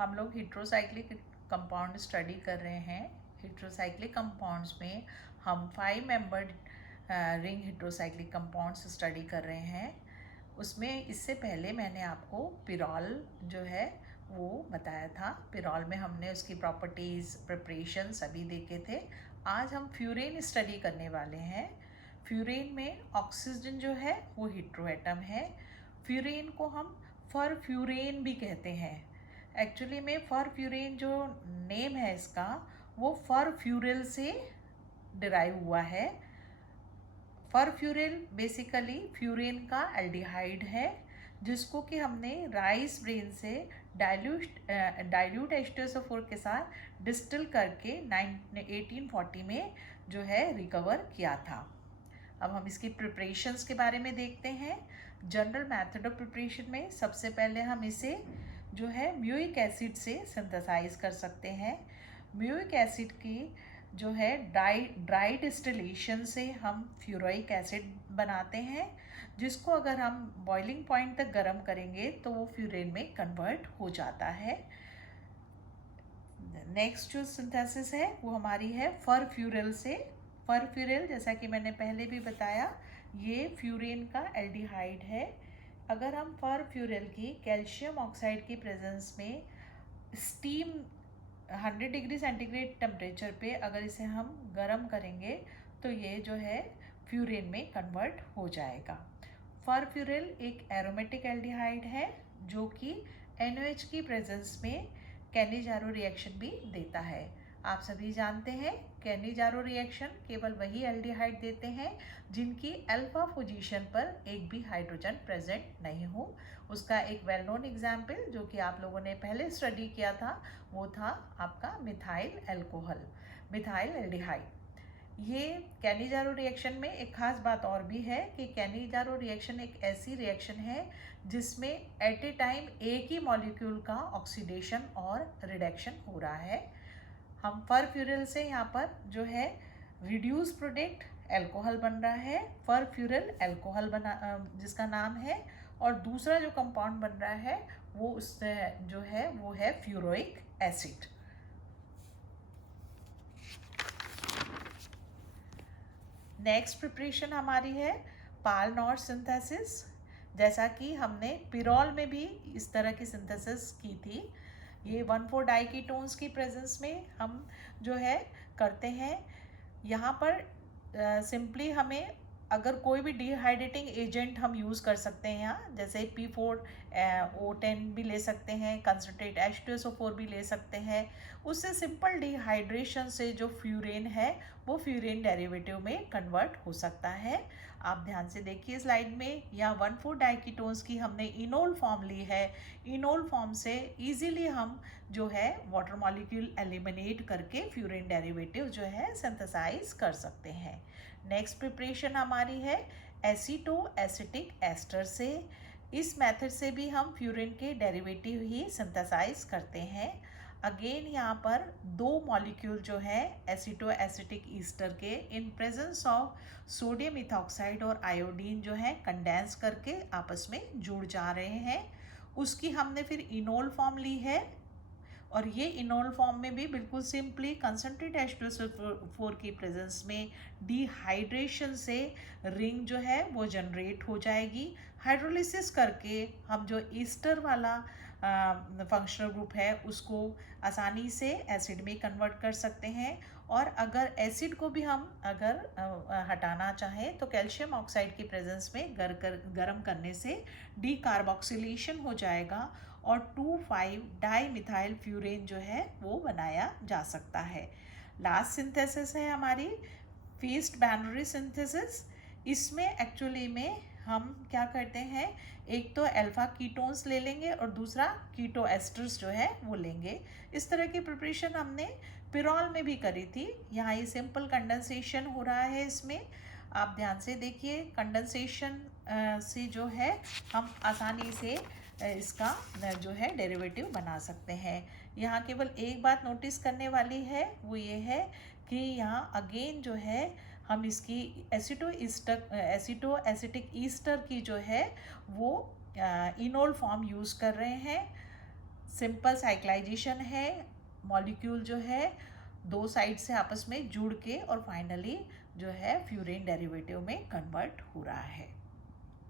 हम लोग heterocyclic compound study कर रहे हैं। हेट्रोसाइक्लिक कंपाउंड्स में हम 5 membered ring heterocyclic compounds study कर रहे हैं। उसमें इससे पहले मैंने आपको पिरॉल जो है वो बताया था। पिरॉल में हमने उसकी प्रॉपर्टीज़, प्रिपरेशन सभी देखे थे। आज हम फ्यूरेन स्टडी करने वाले हैं। फ्यूरेन में ऑक्सीजन जो है वो हेट्रोएटम है। फ्यूरेन को हम फरफ्यूरेन भी कहते हैं। एक्चुअली में फरफ्यूरेन जो नेम है इसका वो फरफ्यूरिल से डिराइव हुआ है। फरफ्यूरिल बेसिकली फ्यूरेन का एल्डिहाइड है, जिसको कि हमने राइस ब्रेन से डाइल्यूट H2SO4 के साथ डिस्टिल करके 1840 में जो है रिकवर किया था। अब हम इसकी प्रिपरेशंस के बारे में देखते हैं। जनरल मेथड ऑफ प्रिपरेशन में सबसे पहले हम इसे जो है म्यूइक एसिड से सिंथेसाइज कर सकते हैं। म्यूइक एसिड की जो है ड्राई डिस्टिलेशन से हम फ्यूरोइक एसिड बनाते हैं, जिसको अगर हम बॉइलिंग पॉइंट तक गर्म करेंगे तो वो फ्यूरेन में कन्वर्ट हो जाता है। नेक्स्ट जो सिंथेसिस है वो हमारी है फरफ्यूरिल से। फरफ्यूरिल जैसा कि मैंने पहले भी बताया, ये फ्यूरेन का एल्डिहाइड है। अगर हम फरफ्यूरिल की कैल्शियम ऑक्साइड की प्रेजेंस में स्टीम 100 डिग्री सेंटीग्रेड टेम्परेचर पे अगर इसे हम गर्म करेंगे तो ये जो है फ्यूरेन में कन्वर्ट हो जाएगा। फरफ्यूरिल एक एरोमेटिक एल्डिहाइड है जो कि NOH की प्रेजेंस में कैनिजारो रिएक्शन भी देता है। आप सभी जानते हैं कैनिजारो रिएक्शन केवल वही एल्डिहाइड देते हैं जिनकी अल्फा पोजीशन पर एक भी हाइड्रोजन प्रेजेंट नहीं हो। उसका एक वेल नोन एग्जाम्पल जो कि आप लोगों ने पहले स्टडी किया था वो था आपका मिथाइल अल्कोहल, मिथाइल एल्डिहाइड। ये कैनिजारो रिएक्शन में एक खास बात और भी है कि कैनिजारो रिएक्शन एक ऐसी रिएक्शन है जिसमें एट ए टाइम एक ही मॉलिक्यूल का ऑक्सीडेशन और रिडक्शन हो रहा है। हम फरफ्यूरिल से यहाँ पर जो है रिड्यूस प्रोडक्ट अल्कोहल बन रहा है, फरफ्यूरिल अल्कोहल बना जिसका नाम है, और दूसरा जो कंपाउंड बन रहा है वो उससे जो है वो है फ्यूरोइक एसिड। नेक्स्ट प्रिपरेशन हमारी है पाल नॉट सिंथेसिस। जैसा कि हमने पिरॉल में भी इस तरह की सिंथेसिस की थी। ये 1,4 डाइकीटोन्स की प्रेजेंस में हम जो है करते हैं। यहाँ पर सिंपली हमें अगर कोई भी डिहाइड्रेटिंग एजेंट हम यूज़ कर सकते हैं यहाँ, जैसे P4O10 भी ले सकते हैं, कंसनट्रेट H2SO4 भी ले सकते हैं। उससे सिंपल डिहाइड्रेशन से जो फ्यूरेन है वो फ्यूरेन डेरिवेटिव में कन्वर्ट हो सकता है। आप ध्यान से देखिए स्लाइड में, यहाँ 1,4 डाइकीटोन्स की हमने इनोल फॉर्म ली है। इनोल फॉर्म से इजीली हम जो है वाटर मॉलिक्यूल एलिमिनेट करके फ्यूरेन डेरिवेटिव जो है सिंथेसाइज कर सकते हैं। नेक्स्ट प्रिपरेशन हमारी है एसीटो एसिटिक एस्टर से। इस मेथड से भी हम फ्यूरेन के डेरिवेटिव ही सिंथेसाइज करते हैं। अगेन यहाँ पर दो मॉलिक्यूल जो है एसीटो एसिटिक ईस्टर के in presence of sodium ethoxide और आयोडीन जो है कंडेंस करके आपस में जुड़ जा रहे हैं। उसकी हमने फिर इनोल फॉर्म ली है, और ये इनोल फॉर्म में भी बिल्कुल सिंपली कंसनट्रेट H2SO4 की प्रेजेंस में डिहाइड्रेशन से रिंग जो है वो जनरेट हो जाएगी। हाइड्रोलिसिस करके हम जो ईस्टर वाला फंक्शनल ग्रुप है उसको आसानी से एसिड में कन्वर्ट कर सकते हैं। और अगर एसिड को भी हम अगर हटाना चाहें तो कैल्शियम ऑक्साइड की प्रेजेंस में गर्म करने से डीकार्बोक्सिलेशन हो जाएगा और 2,5 डाईमिथाइल फ्यूरेन जो है वो बनाया जा सकता है। लास्ट सिंथेसिस है हमारी फीस्ट बाइनरी सिंथेसिस। इसमें एक्चुअली में हम क्या करते हैं, एक तो अल्फा कीटोन्स ले लेंगे और दूसरा कीटो एस्टर्स जो है वो लेंगे। इस तरह की प्रिपरेशन हमने पिरॉल में भी करी थी। यहाँ ये सिंपल कंडेंसेशन हो रहा है। इसमें आप ध्यान से देखिए, कंडेंसेशन से जो है हम आसानी से इसका जो है डेरिवेटिव बना सकते हैं। यहाँ केवल एक बात नोटिस करने वाली है, वो ये है कि यहाँ अगेन जो है हम इसकी एसिटो एसिटिक ईस्टर की जो है वो इनोल फॉर्म यूज़ कर रहे हैं। सिंपल साइक्लाइजेशन है, मॉलिक्यूल जो है दो साइड से आपस में जुड़ के और फाइनली जो है फ्यूरेन डेरिवेटिव में कन्वर्ट हो रहा है।